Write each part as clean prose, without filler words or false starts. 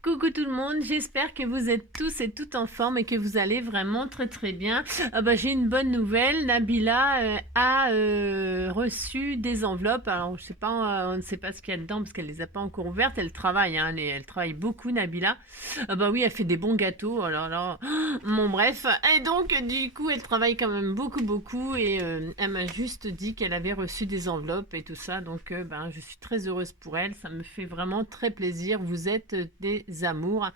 Coucou tout le monde, j'espère que vous êtes tous et toutes en forme et que vous allez vraiment très très bien. J'ai une bonne nouvelle, Nabila a reçu des enveloppes. Alors je sais pas, on ne sait pas ce qu'il y a dedans parce qu'elle les a pas encore ouvertes. Elle travaille, hein, elle travaille beaucoup Nabila. Oui, elle fait des bons gâteaux. Alors là, bon bref. Et donc du coup, elle travaille quand même beaucoup et elle m'a juste dit qu'elle avait reçu des enveloppes et tout ça. Donc je suis très heureuse pour elle. Ça me fait vraiment très plaisir. Vous êtes des amours.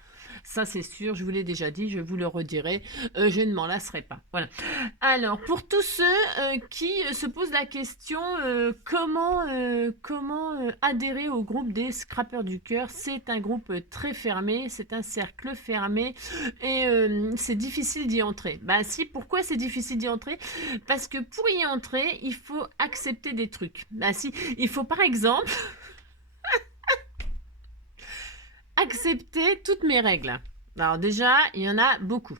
Ça, c'est sûr, je vous l'ai déjà dit, je vous le redirai, je ne m'en lasserai pas. Voilà. Alors, pour tous ceux qui se posent la question comment adhérer au groupe des Scrappers du Cœur, c'est un groupe très fermé, c'est un cercle fermé et c'est difficile d'y entrer. Bah si, pourquoi c'est difficile d'y entrer? Parce que pour y entrer, il faut accepter des trucs. Bah si, il faut par exemple accepter toutes mes règles. Alors déjà, il y en a beaucoup.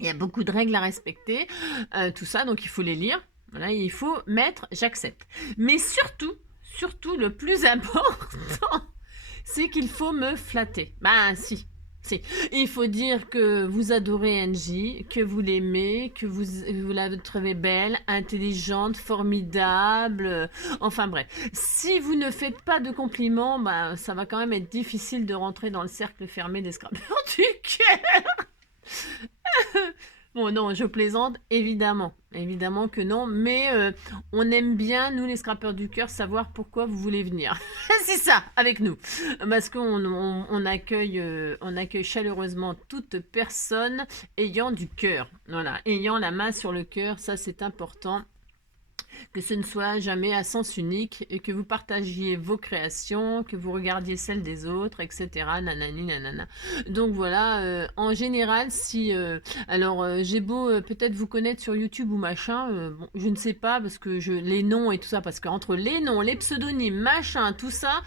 Il y a beaucoup de règles à respecter, tout ça, donc il faut les lire. Voilà, il faut mettre j'accepte. Mais surtout, le plus important, c'est qu'il faut me flatter. Ben si. Si. Il faut dire que vous adorez Angie, que vous l'aimez, que vous la trouvez belle, intelligente, formidable. Enfin bref. Si vous ne faites pas de compliments, ça va quand même être difficile de rentrer dans le cercle fermé des scrappers du cœur. Bon, non, je plaisante, évidemment que non, mais on aime bien, nous les scrappers du cœur, savoir pourquoi vous voulez venir. C'est ça, avec nous, parce qu'on accueille chaleureusement toute personne ayant du cœur, voilà, ayant la main sur le cœur, ça c'est important. Que ce ne soit jamais à sens unique et que vous partagiez vos créations, que vous regardiez celles des autres, etc. Nanani, nanana. Donc voilà, en général, si... j'ai beau peut-être vous connaître sur YouTube ou machin, bon, je ne sais pas, parce que les noms et tout ça, parce qu'entre les noms, les pseudonymes, machin, tout ça,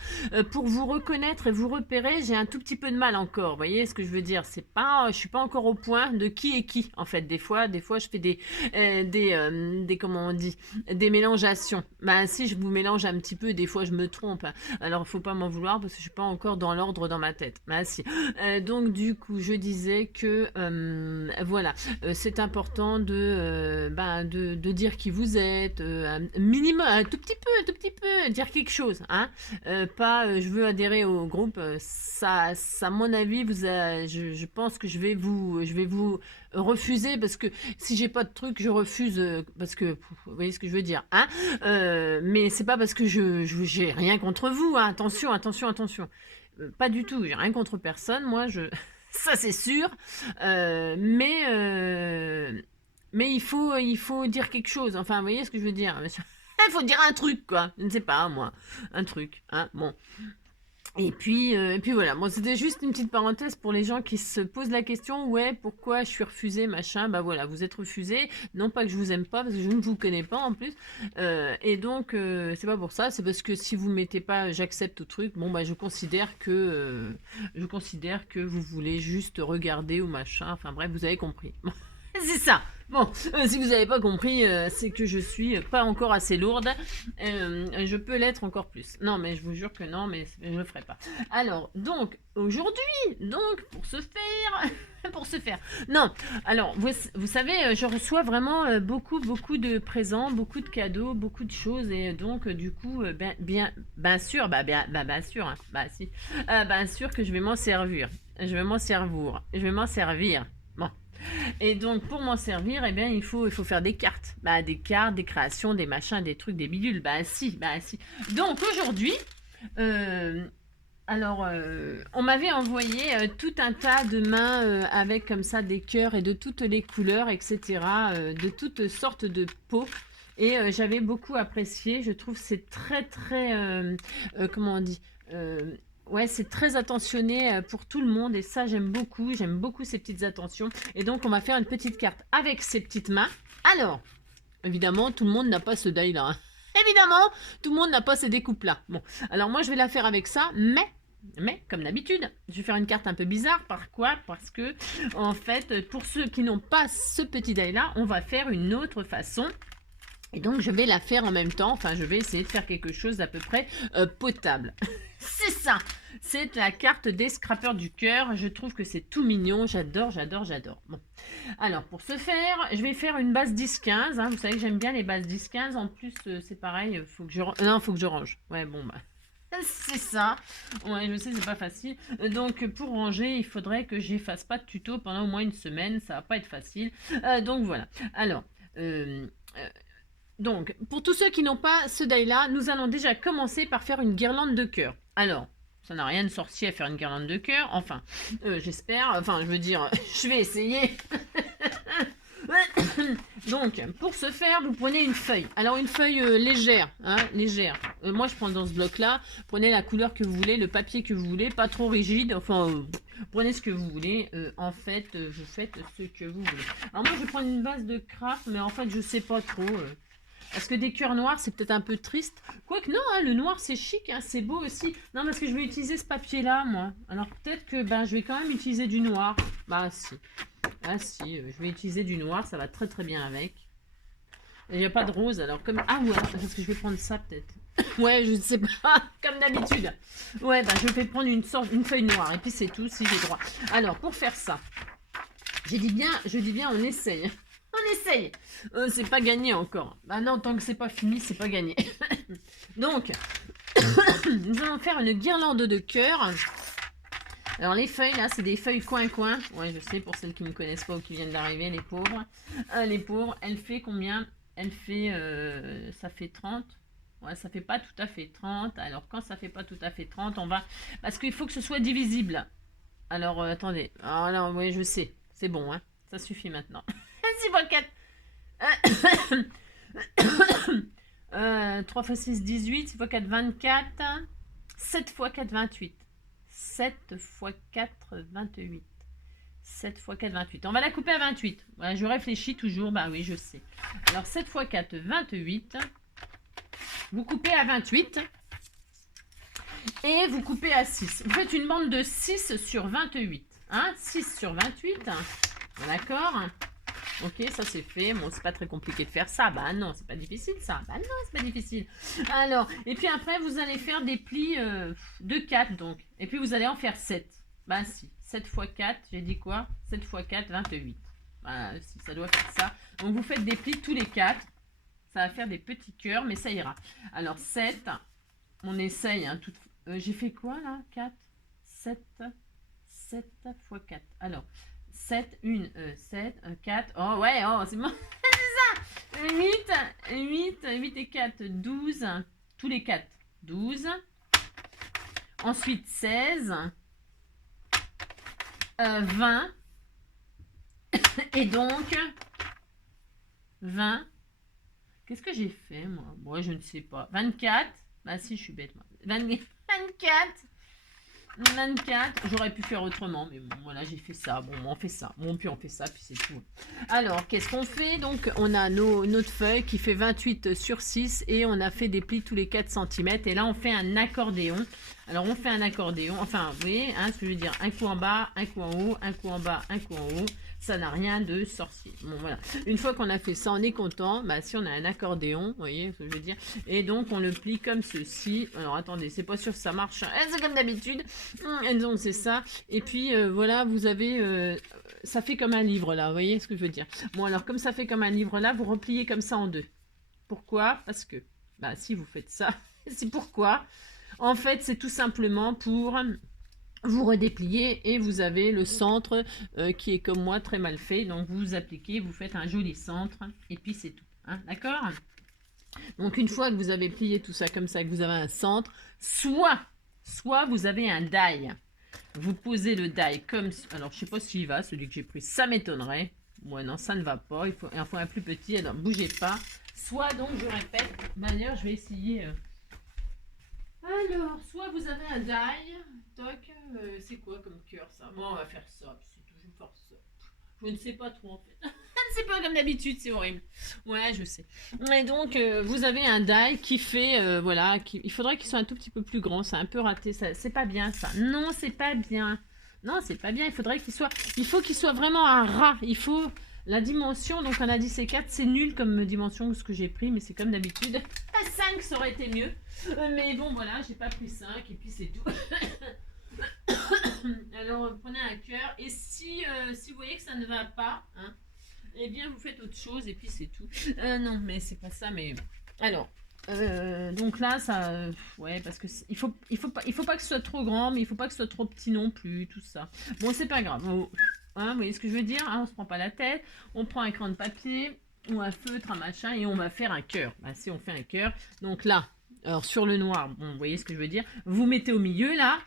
pour vous reconnaître et vous repérer, j'ai un tout petit peu de mal encore. Vous voyez ce que je veux dire? Je suis pas encore au point de qui est qui, en fait. Des fois, je fais comment on dit, des mélangeations. Si je vous mélange un petit peu, des fois je me trompe. Alors il faut pas m'en vouloir parce que je suis pas encore dans l'ordre dans ma tête. Si. Donc du coup, je disais que voilà, c'est important de dire qui vous êtes, un minimum, un tout petit peu, dire quelque chose, hein. Pas, je veux adhérer au groupe. Ça, à mon avis, je pense que je vais vous refuser parce que si j'ai pas de truc, je refuse parce que vous voyez ce que je veux dire, hein. Mais c'est pas parce que j'ai rien contre vous, hein. Attention. Pas du tout, j'ai rien contre personne, moi ça c'est sûr. Mais il faut dire quelque chose. Enfin, vous voyez ce que je veux dire. Il faut dire un truc, quoi. Je ne sais pas, moi. Un truc, hein. Bon. Et puis voilà, bon, c'était juste une petite parenthèse pour les gens qui se posent la question, ouais, pourquoi je suis refusée, machin, voilà, vous êtes refusé, non pas que je vous aime pas, parce que je ne vous connais pas en plus, et donc c'est pas pour ça, c'est parce que si vous mettez pas j'accepte au truc, je considère que vous voulez juste regarder ou machin, enfin bref, vous avez compris. C'est ça. Bon, si vous n'avez pas compris, c'est que je suis pas encore assez lourde. Je peux l'être encore plus. Non, mais je vous jure que non, mais je ne le ferai pas. Alors, donc, aujourd'hui, pour se faire. Non, alors, vous savez, je reçois vraiment beaucoup de présents, beaucoup de cadeaux, beaucoup de choses. Et donc, du coup, bien sûr, sûr, hein, si. Bien sûr que je vais m'en servir. Je vais m'en servir. Bon. Et donc, pour m'en servir, il faut faire des cartes. Des cartes, des créations, des machins, des trucs, des bidules. Si. Donc, aujourd'hui, on m'avait envoyé tout un tas de mains avec comme ça des cœurs et de toutes les couleurs, etc., de toutes sortes de peaux. Et j'avais beaucoup apprécié. Je trouve que c'est très, très... comment on dit ouais, c'est très attentionné pour tout le monde et ça j'aime beaucoup ces petites attentions et donc on va faire une petite carte avec ces petites mains. Alors, évidemment, tout le monde n'a pas ce die là, hein. Évidemment, tout le monde n'a pas ces découpes là. Bon, alors moi je vais la faire avec ça, mais comme d'habitude, je vais faire une carte un peu bizarre. Parce que en fait, pour ceux qui n'ont pas ce petit die là, on va faire une autre façon. Et donc, je vais la faire en même temps. Enfin, je vais essayer de faire quelque chose d'à peu près potable. C'est ça. C'est la carte des scrappeurs du cœur. Je trouve que c'est tout mignon. J'adore, j'adore, j'adore. Bon. Alors, pour ce faire, je vais faire une base 10-15. Hein. Vous savez que j'aime bien les bases 10-15. En plus, c'est pareil. Faut que je non, faut que je range. Ouais, bon, bah. C'est ça. Ouais, je sais, c'est pas facile. Donc, pour ranger, il faudrait que j'efface pas de tuto pendant au moins une semaine. Ça va pas être facile. Donc, voilà. Alors, donc, pour tous ceux qui n'ont pas ce die-là, nous allons déjà commencer par faire une guirlande de cœur. Alors, ça n'a rien de sorcier à faire une guirlande de cœur. Enfin, j'espère. Enfin, je veux dire, je vais essayer. Donc, pour ce faire, vous prenez une feuille. Alors, une feuille légère. Hein, légère. Moi, je prends dans ce bloc-là. Prenez la couleur que vous voulez, le papier que vous voulez. Pas trop rigide. Enfin, prenez ce que vous voulez. En fait, vous faites ce que vous voulez. Alors, moi, je vais prendre une base de craft, mais en fait, je sais pas trop. Parce que des cœurs noirs, c'est peut-être un peu triste. Quoique non, hein, le noir, c'est chic, hein, c'est beau aussi. Non, parce que je vais utiliser ce papier-là, moi. Alors peut-être que je vais quand même utiliser du noir. Bah si. Ah si, je vais utiliser du noir, ça va très très bien avec. Il n'y a pas de rose, alors comme... Ah ouais, parce que je vais prendre ça peut-être. Ouais, je ne sais pas, comme d'habitude. Ouais, je vais prendre une feuille noire, et puis c'est tout, si j'ai droit. Alors, pour faire ça, je dis bien, on essaye. On essaye. C'est pas gagné encore. Bah non, tant que c'est pas fini, c'est pas gagné. Donc, nous allons faire une guirlande de cœur. Alors les feuilles, là, c'est des feuilles coin-coin. Ouais, je sais, pour celles qui ne me connaissent pas ou qui viennent d'arriver, les pauvres. Les pauvres, elle fait combien? Elle fait... ça fait 30. Ouais, ça fait pas tout à fait 30. Alors, quand ça fait pas tout à fait 30, on va... Parce qu'il faut que ce soit divisible. Alors, attendez. Alors là, oui, je sais. C'est bon, hein. Ça suffit maintenant. 6 x 4. 3 x 6, 18. 6 x 4, 24. 7 x 4, 28. 7 x 4, 28. 7 x 4, 28. On va la couper à 28. Voilà, je réfléchis toujours. Bah oui, je sais. Alors, 7 x 4, 28. Vous coupez à 28. Et vous coupez à 6. Vous faites une bande de 6 sur 28. Hein, 6 sur 28. D'accord? Ok, ça c'est fait. Bon, c'est pas très compliqué de faire ça. Bah non, c'est pas difficile ça. Bah non, c'est pas difficile. Alors, et puis après, vous allez faire des plis de 4 donc. Et puis vous allez en faire 7. Bah si, 7 x 4, j'ai dit quoi? 7 x 4, 28. Bah si, ça doit faire ça. Donc vous faites des plis tous les 4. Ça va faire des petits cœurs, mais ça ira. Alors 7, on essaye. Hein, j'ai fait quoi là? 4, 7 x 4. Alors, 7, 7, 4. Oh ouais, oh, c'est bon. C'est ça. 8 et 4, 12. Tous les 4, 12. Ensuite, 16. 20. Et donc, 20. Qu'est-ce que j'ai fait, moi? Moi, je ne sais pas. 24. Bah si, je suis bête, moi. 24. 24, j'aurais pu faire autrement, mais bon, voilà, j'ai fait ça. Bon, on fait ça. Bon, puis on fait ça, puis c'est tout. Alors, qu'est-ce qu'on fait? Donc, on a notre feuille qui fait 28 sur 6 et on a fait des plis tous les 4 cm. Et là, on fait un accordéon. Alors, on fait un accordéon. Enfin, vous voyez, hein, ce que je veux dire. Un coup en bas, un coup en haut, un coup en bas, un coup en haut. Ça n'a rien de sorcier. Bon, voilà. Une fois qu'on a fait ça, on est content. Bah, si on a un accordéon, vous voyez ce que je veux dire. Et donc, on le plie comme ceci. Alors, attendez, c'est pas sûr que ça marche. C'est comme d'habitude. Et donc, c'est ça. Et puis, voilà, vous avez... ça fait comme un livre, là. Vous voyez ce que je veux dire. Bon, alors, comme ça fait comme un livre, là, vous repliez comme ça en deux. Pourquoi? Parce que, bah, si vous faites ça, c'est pourquoi. En fait, c'est tout simplement pour... vous redépliez et vous avez le centre qui est comme moi très mal fait. Donc vous appliquez, vous faites un joli centre et puis c'est tout. Hein, d'accord? Donc une fois que vous avez plié tout ça comme ça, que vous avez un centre, soit vous avez un die. Vous posez le die comme... Alors je sais pas s'il va, celui que j'ai pris, ça m'étonnerait. Ouais, non, ça ne va pas. Il faut un plus petit, alors bougez pas. Soit donc, je répète, d'ailleurs je vais essayer... Alors, soit vous avez un die, toc, c'est quoi comme cœur ça? Bon, on va faire ça, puis c'est tout, je vais faire ça. Je ne sais pas trop en fait. Je ne sais pas comme d'habitude, c'est horrible. Ouais, je sais. Et donc, vous avez un die qui fait, voilà, il faudrait qu'il soit un tout petit peu plus grand, c'est un peu raté, c'est pas bien ça. Non, c'est pas bien. Non, c'est pas bien, il faut qu'il soit vraiment un rat. Il faut La dimension, donc on a dit c'est 4, c'est nul comme dimension ce que j'ai pris, mais c'est comme d'habitude. 5, ça aurait été mieux. Mais bon, voilà, j'ai pas pris 5 et puis c'est tout. Alors, prenez un cœur. Et si vous voyez que ça ne va pas, hein, eh bien, vous faites autre chose et puis c'est tout. Non, mais c'est pas ça, mais... Alors, donc là, ça... ouais, parce que il faut pas que ce soit trop grand, mais il faut pas que ce soit trop petit non plus, tout ça. Bon, c'est pas grave. Hein, vous voyez ce que je veux dire, hein, on se prend pas la tête. On prend un crayon de papier ou un feutre, un machin, et on va faire un cœur. Bah, si on fait un cœur, donc là, alors sur le noir, bon, vous voyez ce que je veux dire. Vous mettez au milieu, là.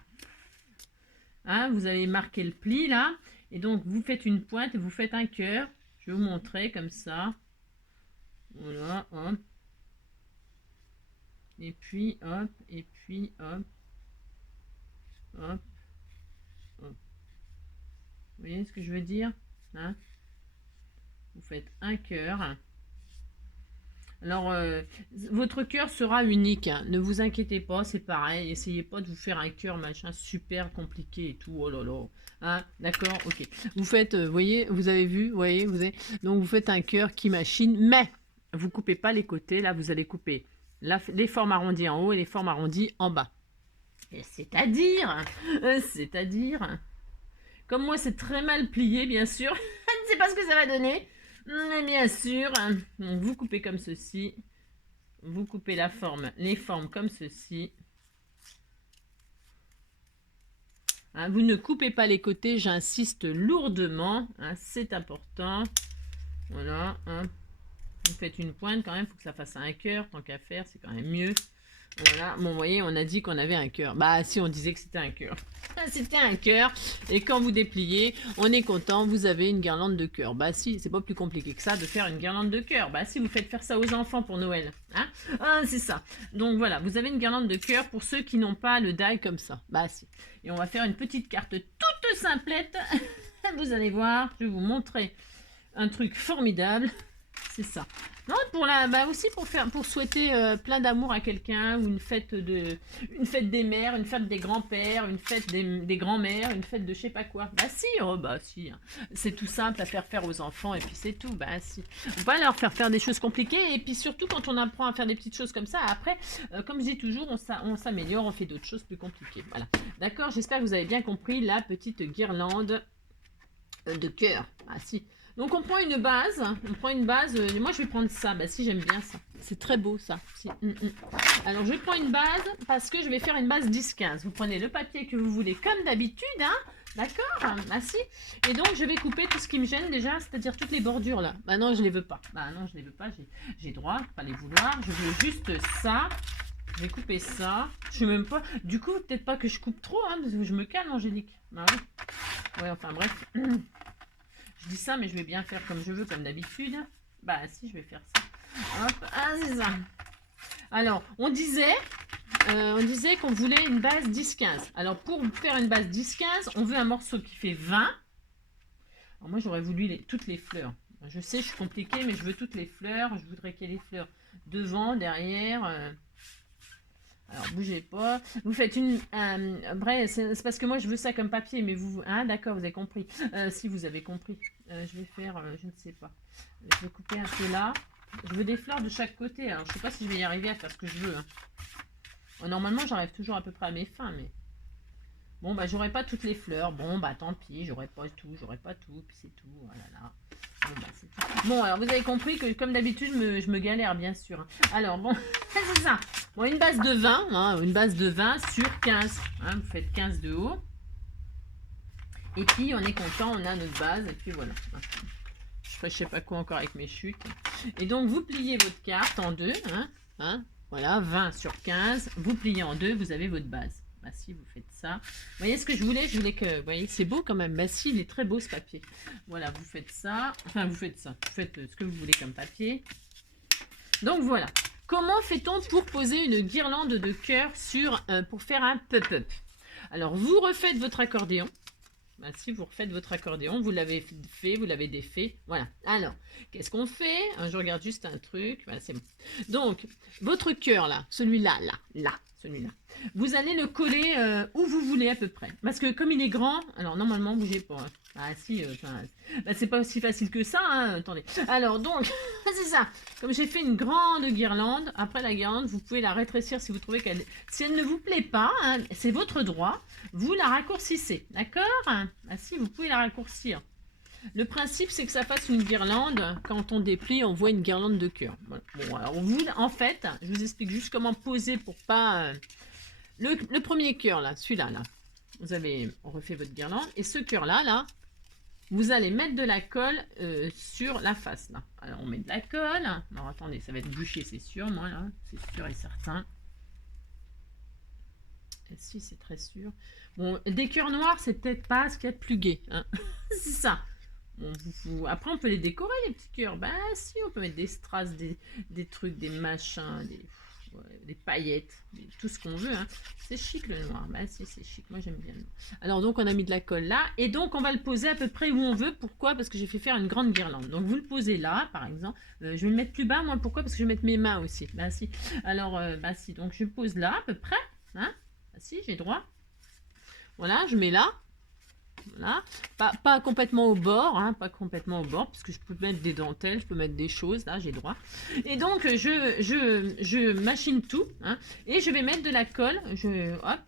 Hein, vous allez marquer le pli, là. Et donc, vous faites une pointe et vous faites un cœur. Je vais vous montrer comme ça. Voilà, hop. Et puis, hop, et puis, hop. Hop, hop. Vous voyez ce que je veux dire, hein? Vous faites un cœur. Alors, votre cœur sera unique, hein. Ne vous inquiétez pas, c'est pareil. Essayez pas de vous faire un cœur machin super compliqué et tout. Oh là là. Hein, d'accord, ok. Vous faites, voyez, vous avez vu, voyez, donc vous faites un cœur qui machine, mais vous coupez pas les côtés. Là, vous allez couper les formes arrondies en haut et les formes arrondies en bas. C'est-à-dire, comme moi, c'est très mal plié, bien sûr. Je ne sais pas ce que ça va donner. Mais bien sûr, donc vous coupez comme ceci. Vous coupez les formes comme ceci. Hein, vous ne coupez pas les côtés, j'insiste lourdement. Hein, c'est important. Voilà. Hein. Vous faites une pointe quand même, il faut que ça fasse un cœur. Tant qu'à faire, c'est quand même mieux. Voilà, bon, vous voyez, on a dit qu'on avait un cœur. Bah, si, on disait que c'était un cœur. C'était un cœur. Et quand vous dépliez, on est content, vous avez une guirlande de cœur. Bah, si, c'est pas plus compliqué que ça de faire une guirlande de cœur. Bah, si, vous faites faire ça aux enfants pour Noël. Hein, c'est ça. Donc, voilà, vous avez une guirlande de cœur pour ceux qui n'ont pas le die comme ça. Bah, si. Et on va faire une petite carte toute simplette. Vous allez voir, je vais vous montrer un truc formidable. C'est ça. Non, aussi pour souhaiter plein d'amour à quelqu'un, ou une fête des mères, une fête des grands-pères, une fête des grands-mères, une fête de je sais pas quoi. Bah si, hein. C'est tout simple à faire aux enfants et puis c'est tout. Bah si. On va pas leur faire des choses compliquées, et puis surtout quand on apprend à faire des petites choses comme ça, après, comme je dis toujours, on s'améliore, on fait d'autres choses plus compliquées. Voilà. D'accord, j'espère que vous avez bien compris la petite guirlande de cœur. Ah si. Donc on prend une base, moi je vais prendre ça, bah si, j'aime bien ça, c'est très beau ça. Si. Alors je prends une base parce que je vais faire une base 10-15, vous prenez le papier que vous voulez comme d'habitude, hein, d'accord, bah si, et donc je vais couper tout ce qui me gêne déjà, c'est-à-dire toutes les bordures là, bah non je les veux pas, j'ai droit, pas les vouloir, je veux juste ça. Je vais couper ça, je sais même pas, du coup peut-être pas que je coupe trop, hein, parce que je me calme Angélique, bah oui, ouais, enfin bref. Je dis ça, mais je vais bien faire comme je veux, comme d'habitude. Bah si, je vais faire ça. Hop, c'est ça. Alors, on disait qu'on voulait une base 10-15. Alors, pour faire une base 10-15, on veut un morceau qui fait 20. Alors, moi, j'aurais voulu toutes les fleurs. Je sais, je suis compliquée, mais je veux toutes les fleurs. Je voudrais qu'il y ait les fleurs devant, derrière... Alors, bougez pas. Vous faites bref, c'est parce que moi, je veux ça comme papier, mais vous... Ah, d'accord, vous avez compris. Si, vous avez compris. Je vais faire... je ne sais pas. Je vais couper un peu là. Je veux des fleurs de chaque côté. Alors, je sais pas si je vais y arriver à faire ce que je veux. Hein. Bon, normalement, j'arrive toujours à peu près à mes fins, mais... Bon, bah, j'aurai pas toutes les fleurs. Bon, bah, tant pis. J'aurai pas tout. Puis c'est tout. Voilà, là. Bon, bah, c'est tout. Bon, alors, vous avez compris que, comme d'habitude, je me galère, bien sûr. Alors, bon, c'est ça. Bon, une base de 20, hein, une base de 20 sur 15. Hein, vous faites 15 de haut. Et puis, on est content, on a notre base. Et puis, voilà. Je ferai je sais pas quoi encore avec mes chutes. Et donc, vous pliez votre carte en deux. Hein, voilà, 20 sur 15. Vous pliez en deux, vous avez votre base. Bah si, vous faites ça. Vous voyez ce que je voulais que... Vous voyez, c'est beau quand même. Bah si, il est très beau ce papier. Voilà, vous faites ça. Enfin, vous faites ça. Vous faites ce que vous voulez comme papier. Donc, voilà. Comment fait-on pour poser une guirlande de cœur pour faire un pop-up? Alors, vous refaites votre accordéon. Bah, si vous refaites votre accordéon, vous l'avez fait, vous l'avez défait. Voilà. Alors, qu'est-ce qu'on fait? Je regarde juste un truc. Voilà, c'est bon. Donc, votre cœur là, celui-là, là, celui-là. Vous allez le coller où vous voulez à peu près. Parce que comme il est grand, alors normalement, bougez pas. Ah si, bah, c'est pas aussi facile que ça, hein, attendez. Alors donc, c'est ça. Comme j'ai fait une grande guirlande, après la guirlande, vous pouvez la rétrécir si vous trouvez qu'elle... Si elle ne vous plaît pas, hein, c'est votre droit, vous la raccourcissez, d'accord? Ah si, vous pouvez la raccourcir. Le principe, c'est que ça fasse une guirlande. Quand on déplie, on voit une guirlande de cœur. Voilà. Bon, alors vous, en fait, je vous explique juste comment poser pour pas... Le premier cœur, là, celui-là, là. Vous avez refait votre guirlande. Et ce cœur-là, là, vous allez mettre de la colle sur la face, là. Alors, on met de la colle. Alors, attendez, ça va être bouché, c'est sûr, moi, là. C'est sûr et certain. Et si, c'est très sûr. Bon, des cœurs noirs, c'est peut-être pas ce qu'il y a de plus gai. Hein. C'est ça. Bon, après, on peut les décorer, les petits cœurs. Bah si, on peut mettre des strass, des trucs, des machins, des paillettes, tout ce qu'on veut. Hein. C'est chic le noir. Bah si, c'est chic. Moi, j'aime bien le noir. Alors, donc, on a mis de la colle là. Et donc, on va le poser à peu près où on veut. Pourquoi? Parce que j'ai fait faire une grande guirlande. Donc, vous le posez là, par exemple. Je vais le mettre plus bas, moi. Pourquoi? Parce que je vais mettre mes mains aussi. Bah si. Alors, bah si. Donc, je pose là, à peu près. Hein. Bah si, j'ai droit. Voilà, je mets là. Voilà. Pas complètement au bord, hein, pas complètement au bord, parce que je peux mettre des dentelles, je peux mettre des choses, là j'ai droit. Et donc je machine tout, hein, et je vais mettre de la colle, hop,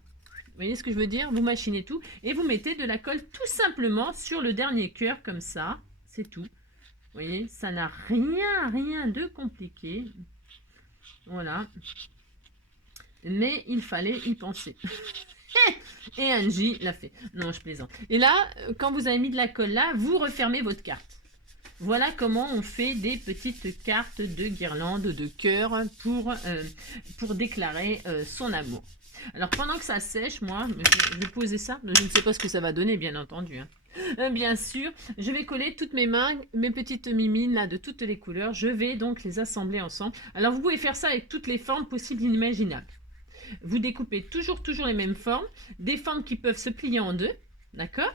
vous voyez ce que je veux dire? Vous machinez tout, et vous mettez de la colle tout simplement sur le dernier cœur, comme ça, c'est tout. Vous voyez, ça n'a rien de compliqué. Voilà. Mais il fallait y penser. Et Angie l'a fait. Non, je plaisante. Et là, quand vous avez mis de la colle là, vous refermez votre carte. Voilà comment on fait des petites cartes de guirlande, de cœur pour déclarer son amour. Alors pendant que ça sèche, moi, je vais poser ça. Je ne sais pas ce que ça va donner, bien entendu. Hein. Bien sûr, je vais coller toutes mes mains, mes petites mimines là de toutes les couleurs. Je vais donc les assembler ensemble. Alors vous pouvez faire ça avec toutes les formes possibles et inimaginables. Vous découpez toujours les mêmes formes, des formes qui peuvent se plier en deux, d'accord,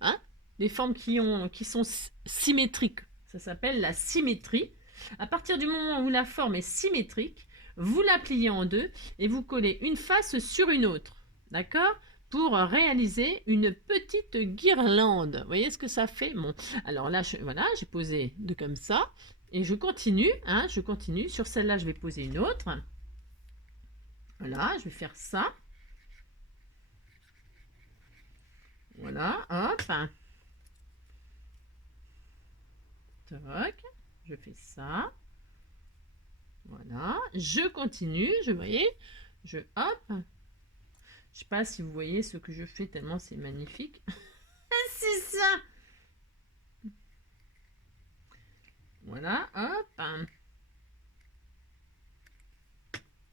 hein, des formes qui sont symétriques, ça s'appelle la symétrie. À partir du moment où la forme est symétrique, vous la pliez en deux et vous collez une face sur une autre, d'accord, pour réaliser une petite guirlande. Vous voyez ce que ça fait? Bon, alors là, voilà, j'ai posé deux comme ça et je continue, hein, je continue. Sur celle-là, je vais poser une autre. Voilà, je vais faire ça. Voilà, hop. Toc, je fais ça. Voilà, je continue, vous voyez, hop. Je sais pas si vous voyez ce que je fais tellement c'est magnifique. C'est ça. Voilà, hop.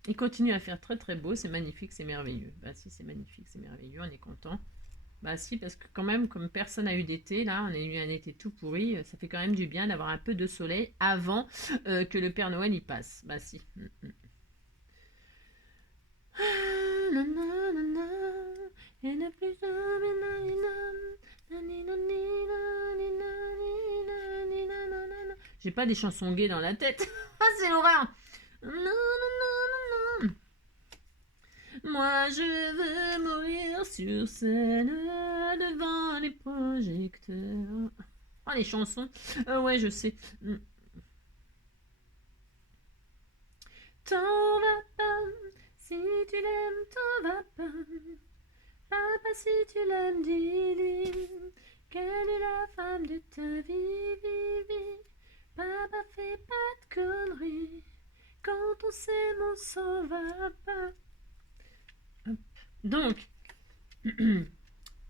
Il continue à faire très beau, c'est magnifique, c'est merveilleux. Bah si, c'est magnifique, c'est merveilleux, on est content. Bah si, parce que quand même, comme personne n'a eu d'été, là, on a eu un été tout pourri, ça fait quand même du bien d'avoir un peu de soleil avant que le Père Noël y passe. Bah si. J'ai pas des chansons gays dans la tête. Ah, c'est l'horreur. Moi je veux mourir sur scène devant les projecteurs. Oh les chansons. Ouais je sais. T'en vas pas. Si tu l'aimes t'en vas pas. Papa si tu l'aimes dis-lui. Quelle est la femme de ta vie. Papa fait pas de conneries. Quand on s'aime on s'en va pas. Donc,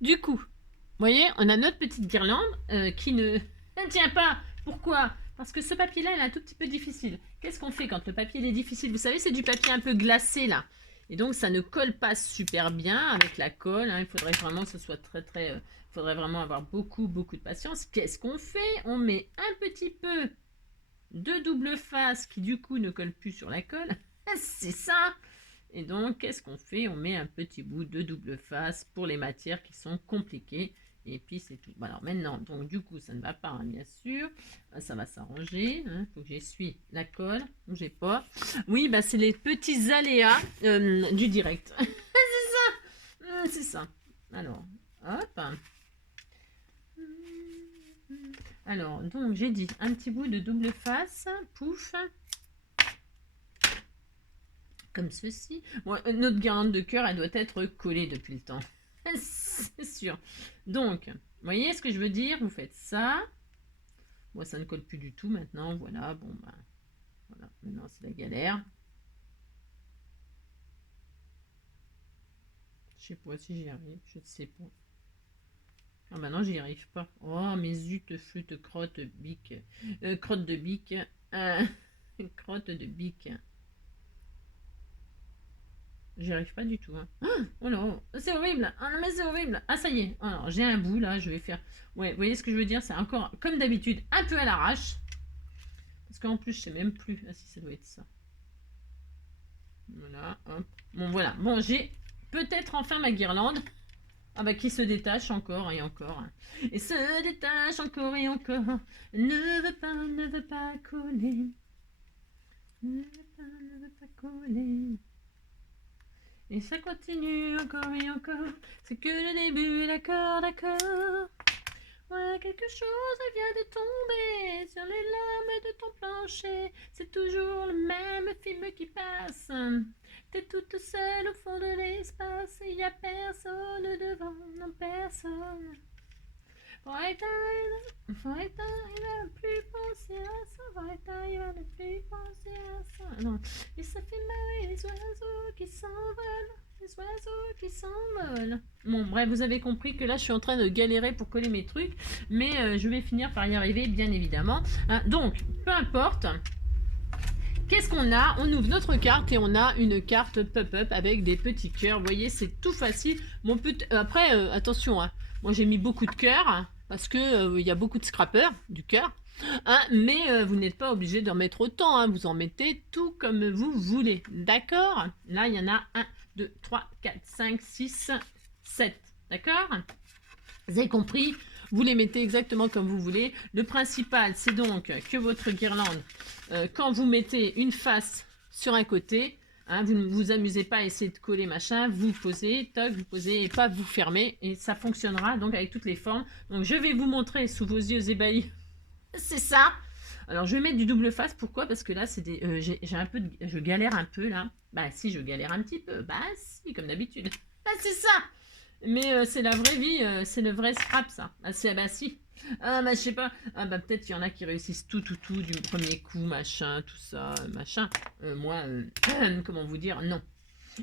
du coup, vous voyez, on a notre petite guirlande qui ne tient pas. Pourquoi? Parce que ce papier-là, il est un tout petit peu difficile. Qu'est-ce qu'on fait quand le papier est difficile? Vous savez, c'est du papier un peu glacé, là. Et donc, ça ne colle pas super bien avec la colle. Hein. Il faudrait vraiment que ce soit il faudrait vraiment avoir beaucoup de patience. Qu'est-ce qu'on fait? On met un petit peu de double face qui, du coup, ne colle plus sur la colle. C'est ça. Et donc, qu'est-ce qu'on fait? On met un petit bout de double face pour les matières qui sont compliquées Et puis c'est tout. Bon, alors maintenant, donc du coup, ça ne va pas, hein, bien sûr. Ça va s'arranger. Il faut que j'essuie la colle. J'ai pas. Oui, bah c'est les petits aléas du direct. C'est ça. C'est ça. Alors, hop. Alors, donc j'ai dit un petit bout de double face. Pouf. Comme ceci. Bon, notre guirlande de cœur, elle doit être collée depuis le temps. C'est sûr. Donc, vous voyez ce que je veux dire? Vous faites ça. Moi, ça ne colle plus du tout maintenant. Voilà, bon, ben, voilà. Maintenant, c'est la galère. Je sais pas si j'y arrive. Je ne sais pas. Ah bah non, j'y arrive pas. Oh, mes zut, flûte, crotte, bique. Crotte de bique. Crotte de bique. J'y arrive pas du tout. Hein. Oh non, c'est horrible. Ah non, mais c'est horrible. Ah, ça y est. Alors, j'ai un bout là. Je vais faire. Ouais, vous voyez ce que je veux dire? C'est encore, comme d'habitude, un peu à l'arrache. Parce qu'en plus, je sais même plus. Ah, si, ça doit être ça. Voilà. Hop. Bon, voilà. Bon, j'ai peut-être enfin ma guirlande. Ah, bah, qui se détache encore et encore. Et se détache encore et encore. Ne veut pas coller. Ne veut pas coller. Et ça continue encore et encore. C'est que le début, d'accord, d'accord. Ouais, quelque chose vient de tomber sur les lames de ton plancher. C'est toujours le même film qui passe. T'es toute seule au fond de l'espace. Il n'y a personne devant, non personne. Faudrait il va plus penser à ça. Faudrait il va plus penser à ça. Non. Et ça fait marrer les oiseaux qui s'envolent. Les oiseaux qui s'envolent. Bon, bref, vous avez compris que là, je suis en train de galérer pour coller mes trucs. Mais je vais finir par y arriver, bien évidemment. Donc, peu importe. Qu'est-ce qu'on a? On ouvre notre carte et on a une carte pop-up avec des petits cœurs. Vous voyez, c'est tout facile. Bon, après, attention, hein. Moi, j'ai mis beaucoup de cœurs parce que y a beaucoup de scrappers du cœur. Hein, mais vous n'êtes pas obligé d'en mettre autant. Hein. Vous en mettez tout comme vous voulez. D'accord? Là, il y en a 1, 2, 3, 4, 5, 6, 7. D'accord? Vous avez compris? Vous les mettez exactement comme vous voulez. Le principal, c'est donc que votre guirlande, quand vous mettez une face sur un côté, hein, vous ne vous amusez pas à essayer de coller machin, vous posez, toc, vous posez et pas vous fermez. Et ça fonctionnera donc avec toutes les formes. Donc je vais vous montrer sous vos yeux ébahis. C'est ça. Alors je vais mettre du double face. Pourquoi? Parce que là, c'est des, j'ai un peu je galère un peu là. Bah si, je galère un petit peu. Bah si, comme d'habitude. Bah c'est ça. Mais c'est la vraie vie, c'est le vrai scrap, ça. Ah, bah si. Ah, bah je sais pas. Ah, bah peut-être qu'il y en a qui réussissent tout du premier coup, machin, tout ça, machin. Moi, comment vous dire, non.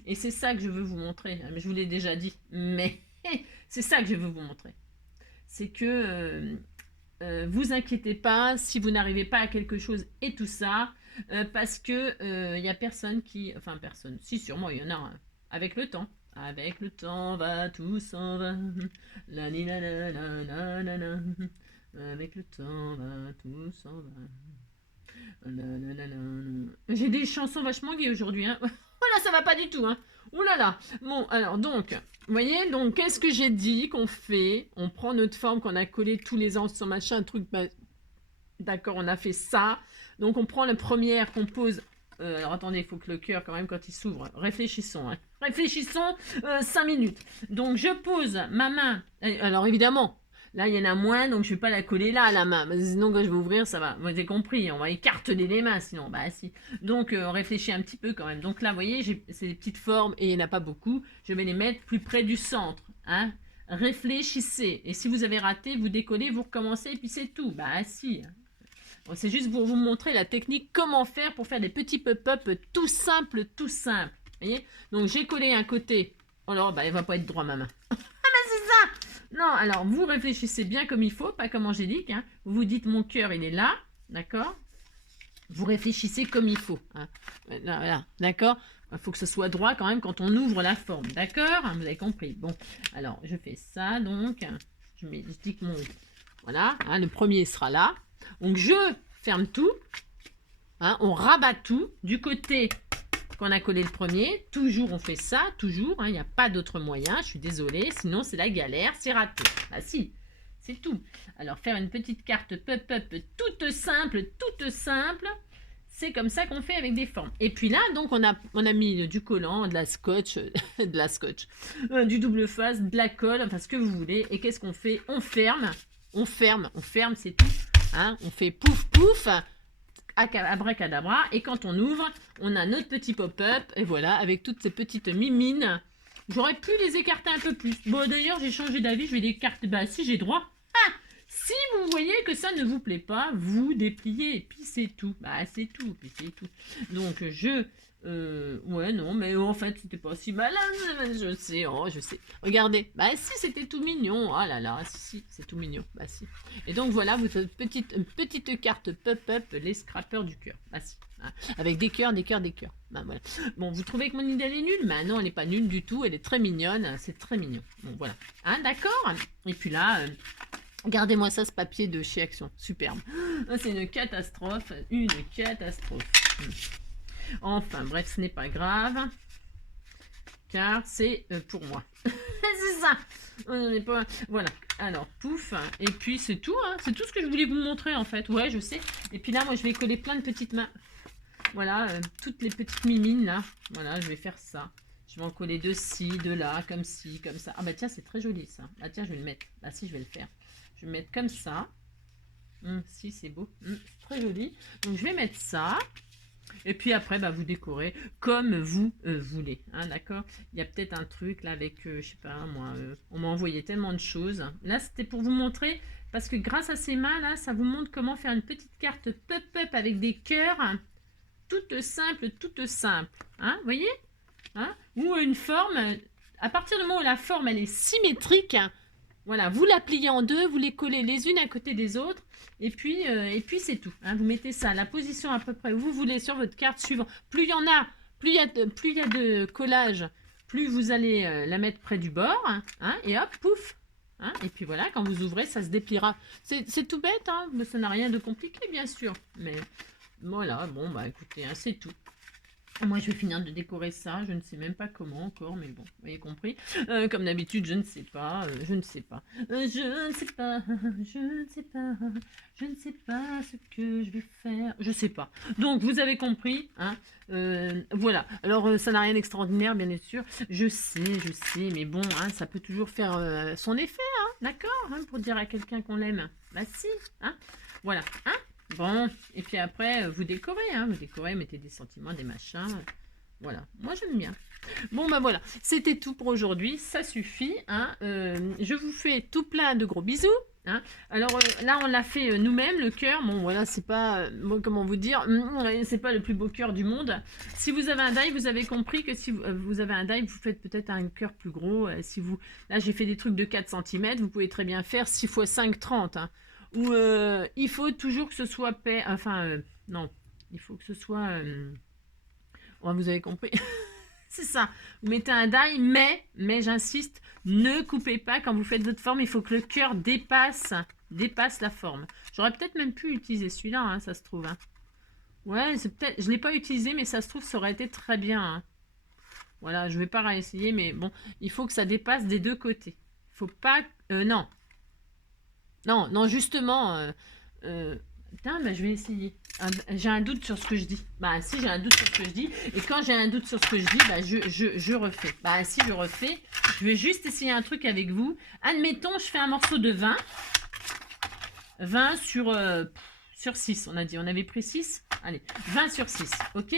Et c'est ça que je veux vous montrer. Mais je vous l'ai déjà dit. Mais c'est ça que je veux vous montrer. C'est que vous inquiétez pas si vous n'arrivez pas à quelque chose et tout ça. Parce que y a personne qui... Enfin, personne. Si, sûrement, il y en a un. Avec le temps. Avec le temps va, tout s'en va. La ni la la la la la la. Avec le temps va, tout s'en va. La la la la. J'ai des chansons vachement gays aujourd'hui. Hein. Oh là, ça va pas du tout. Hein. Ouh là là. Bon, alors donc, vous voyez, donc qu'est-ce que j'ai dit qu'on fait? On prend notre forme qu'on a collée tous les ans sur machin, truc. Bah, d'accord, on a fait ça. Donc on prend la première qu'on pose. Alors attendez, il faut que le cœur, quand même, quand il s'ouvre, réfléchissons. Hein. Réfléchissons 5 minutes. Donc je pose ma main. Alors évidemment, là il y en a moins, donc je ne vais pas la coller là, la main. Sinon quand je vais ouvrir, ça va. Vous avez compris, on va écarteler les mains sinon. Bah si. Donc on réfléchit un petit peu quand même. Donc là, vous voyez, c'est des petites formes et il n'y en a pas beaucoup. Je vais les mettre plus près du centre. Hein. Réfléchissez. Et si vous avez raté, vous décollez, vous recommencez et puis c'est tout. Bah si. Bon, c'est juste pour vous montrer la technique, comment faire pour faire des petits pop-up tout simple, tout simple. Vous voyez? Donc j'ai collé un côté. Oh là, bah, elle va pas être droit ma main. Ah mais c'est ça! Non, alors vous réfléchissez bien comme il faut, pas comme Angélique. Hein. Vous vous dites mon cœur il est là, d'accord? Vous réfléchissez comme il faut. Hein. Voilà, d'accord? Il faut que ce soit droit quand même quand on ouvre la forme, d'accord? Vous avez compris. Bon, alors je fais ça donc. Je dis que mon... Voilà, hein, le premier sera là. Donc je ferme tout, hein, on rabat tout du côté qu'on a collé le premier. Toujours, on fait ça, toujours. Il n'y a pas d'autre moyen, je suis désolée. Sinon, c'est la galère, c'est raté. Bah si, c'est tout. Alors, faire une petite carte pop-up toute simple, c'est comme ça qu'on fait avec des formes. Et puis là, donc, on a mis du collant, de la scotch, du double face, de la colle, enfin, ce que vous voulez. Et qu'est-ce qu'on fait? On ferme, c'est tout. Hein, on fait pouf, pouf, abracadabra. Et quand on ouvre, on a notre petit pop-up. Et voilà, avec toutes ces petites mimines. J'aurais pu les écarter un peu plus. Bon, d'ailleurs, j'ai changé d'avis. Je vais les écarter. Bah, si j'ai droit. Ah, si vous voyez que ça ne vous plaît pas, vous dépliez. Et puis, c'est tout. Bah, c'est tout. Puis, c'est tout. Donc, ouais, non, mais en fait, c'était pas si malin. Je sais, je sais. Regardez. Bah, si, c'était tout mignon. Oh là là, si, c'est tout mignon. Bah, si. Et donc, voilà, vous avez une petite carte pop-up, les scrappers du cœur. Bah, si. Hein, avec des cœurs. Bah, voilà. Bon, vous trouvez que mon idée, elle est nulle? Bah, non, elle n'est pas nulle du tout. Elle est très mignonne. C'est très mignon. Bon, voilà. Hein, d'accord? Et puis là... regardez-moi ça, ce papier de chez Action. Superbe. C'est une catastrophe. Enfin, bref, ce n'est pas grave. Car c'est pour moi. C'est ça. On n'est pas... Voilà. Alors, pouf. Et puis, c'est tout. Hein. C'est tout ce que je voulais vous montrer, en fait. Ouais, je sais. Et puis là, moi, je vais coller plein de petites mains. Voilà, toutes les petites mimines, là. Voilà, je vais faire ça. Je vais en coller de ci, de là, comme ci, comme ça. Ah, bah tiens, c'est très joli, ça. Ah, tiens, je vais le mettre. Ah, si, je vais le faire. Je vais mettre comme ça. Si, c'est beau. C'est très joli. Donc, je vais mettre ça. Et puis après, bah, vous décorez comme vous voulez. Hein, d'accord? Il y a peut-être un truc là avec, je sais pas, moi, on m'a envoyé tellement de choses. Là, c'était pour vous montrer, parce que grâce à ces mains là, ça vous montre comment faire une petite carte pop-up avec des cœurs. Toute simple. Hein, vous voyez? Hein? Ou une forme, à partir du moment où la forme, elle est symétrique, voilà, vous la pliez en deux, vous les collez les unes à côté des autres, et puis c'est tout. Hein, vous mettez ça à la position à peu près où vous voulez sur votre carte suivante. Plus il y en a, plus il y a de collage, plus vous allez la mettre près du bord, hein, et hop, pouf. Hein, et puis voilà, quand vous ouvrez, ça se dépliera. C'est tout bête, hein, mais ça n'a rien de compliqué, bien sûr. Mais voilà, bon, bah écoutez, hein, c'est tout. Moi, je vais finir de décorer ça. Je ne sais même pas comment encore, mais bon, vous avez compris. Comme d'habitude, je ne sais pas. Je ne sais pas ce que je vais faire. Je ne sais pas. Donc, vous avez compris. Hein, voilà. Alors, ça n'a rien d'extraordinaire, bien sûr. Je sais, mais bon, hein, ça peut toujours faire son effet, hein, d'accord, hein, pour dire à quelqu'un qu'on l'aime. Bah si, hein, voilà, hein. Bon, et puis après, vous décorez, hein, mettez des sentiments, des machins, voilà, moi j'aime bien. Bon, bah voilà, c'était tout pour aujourd'hui, ça suffit, hein, je vous fais tout plein de gros bisous, hein. Alors là, on l'a fait nous-mêmes, le cœur, bon voilà, c'est pas, bon, comment vous dire, c'est pas le plus beau cœur du monde. Si vous avez un die, vous avez compris que si vous avez un die, vous faites peut-être un cœur plus gros, si vous, là j'ai fait des trucs de 4 cm, vous pouvez très bien faire 6 x 5, 30, hein. Où il faut toujours que ce soit non, il faut que ce soit... ouais, vous avez compris. C'est ça. Vous mettez un die, mais j'insiste, ne coupez pas quand vous faites votre forme. Il faut que le cœur dépasse la forme. J'aurais peut-être même pu utiliser celui-là, hein, ça se trouve. Hein. Ouais, je ne l'ai pas utilisé, mais ça se trouve, ça aurait été très bien. Hein. Voilà, je ne vais pas réessayer, mais bon, il faut que ça dépasse des deux côtés. Il ne faut pas... non. Non, justement, putain, bah, je vais essayer. J'ai un doute sur ce que je dis. Bah si, j'ai un doute sur ce que je dis. Et quand j'ai un doute sur ce que je dis, bah je refais. Bah si, je refais. Je vais juste essayer un truc avec vous. Admettons, je fais un morceau de 20. 20 sur 6, on a dit. On avait pris 6. Allez, 20 sur 6, ok?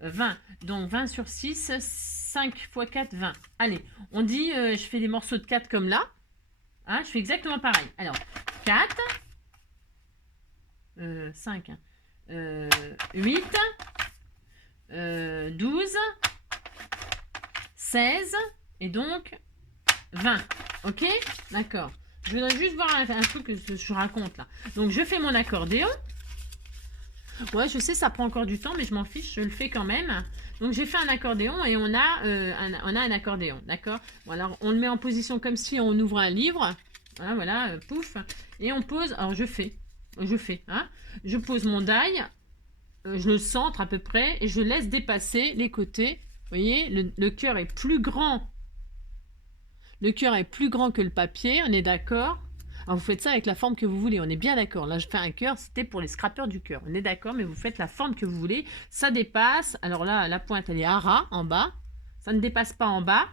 20. Donc 20 sur 6, 5 x 4, 20. Allez, on dit, je fais des morceaux de 4 comme là. Hein, je fais exactement pareil. Alors, 4, 5, 8, 12, 16, et donc 20. Ok? D'accord. Je voudrais juste voir un truc que je raconte là. Donc, je fais mon accordéon. Ouais, je sais, ça prend encore du temps, mais je m'en fiche, je le fais quand même. Donc, j'ai fait un accordéon et on a un accordéon, d'accord? Bon, alors, on le met en position comme si on ouvre un livre. Voilà, pouf. Et on pose, alors je fais, hein. Je pose mon die je le centre à peu près et je laisse dépasser les côtés. Vous voyez, le cœur est plus grand. Le cœur est plus grand que le papier, on est d'accord? Alors vous faites ça avec la forme que vous voulez, on est bien d'accord. Là, je fais un cœur, c'était pour les scrapeurs du cœur. On est d'accord, mais vous faites la forme que vous voulez. Ça dépasse. Alors là, la pointe, elle est à ras en bas. Ça ne dépasse pas en bas.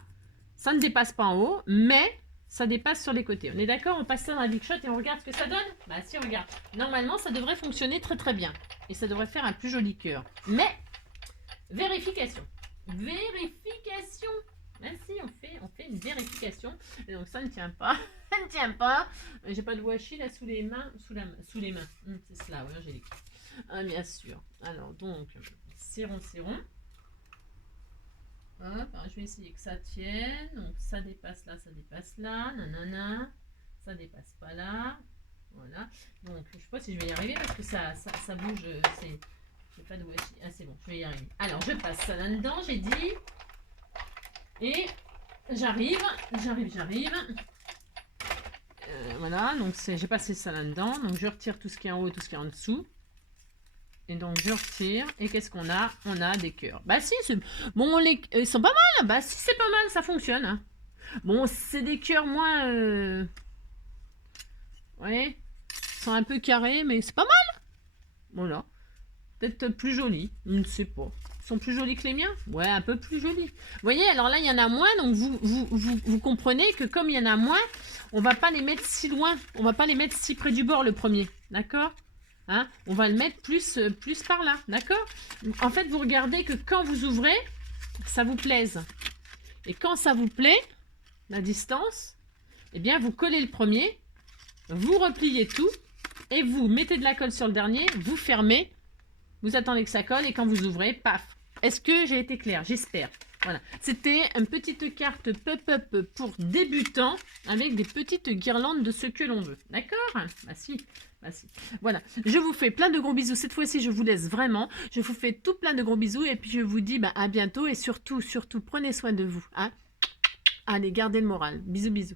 Ça ne dépasse pas en haut, mais ça dépasse sur les côtés. On est d'accord? On passe ça dans la Big Shot et on regarde ce que ça donne? Bah si, regarde. Normalement, ça devrait fonctionner très très bien. Et ça devrait faire un plus joli cœur. Mais, vérification. Vérification. Merci, on fait une vérification. Et donc ça ne tient pas. Ça ne tient pas. J'ai pas de washi là sous les mains. Sous les mains. C'est cela, oui, Angélique. Ah, bien sûr. Alors, donc, serrons. Hop, alors je vais essayer que ça tienne. Donc ça dépasse là. Nanana. Ça dépasse pas là. Voilà. Donc je sais pas si je vais y arriver parce que ça bouge. J'ai pas de washi. Ah c'est bon, je vais y arriver. Alors je passe ça là-dedans, j'ai dit. Et j'arrive. Voilà, donc j'ai passé ça là-dedans. Donc je retire tout ce qui est en haut et tout ce qui est en dessous. Et donc je retire. Et qu'est-ce qu'on a? On a des cœurs. Bah si, bon, ils sont pas mal. Bah si, c'est pas mal, ça fonctionne. Hein. Bon, c'est des cœurs moins... Ouais. Ils sont un peu carrés, mais c'est pas mal. Voilà. Peut-être plus jolis. Je ne sais pas. Ils sont plus jolis que les miens? Ouais, un peu plus jolis. Vous voyez, alors là, il y en a moins. Donc vous comprenez que comme il y en a moins, on va pas les mettre si loin. On va pas les mettre si près du bord, le premier. D'accord? Hein, on va le mettre plus par là, d'accord? En fait, vous regardez que quand vous ouvrez, ça vous plaise. Et quand ça vous plaît, la distance, eh bien, vous collez le premier, vous repliez tout, et vous mettez de la colle sur le dernier, vous fermez, vous attendez que ça colle, et quand vous ouvrez, paf. Est-ce que j'ai été claire? J'espère. Voilà. C'était une petite carte pop-up pour débutants, avec des petites guirlandes de ce que l'on veut. D'accord? Bah si. Voilà, je vous fais plein de gros bisous. Cette fois-ci, je vous laisse vraiment. Je vous fais tout plein de gros bisous et puis je vous dis à bientôt et surtout, prenez soin de vous. Hein. Allez, gardez le moral. Bisous, bisous.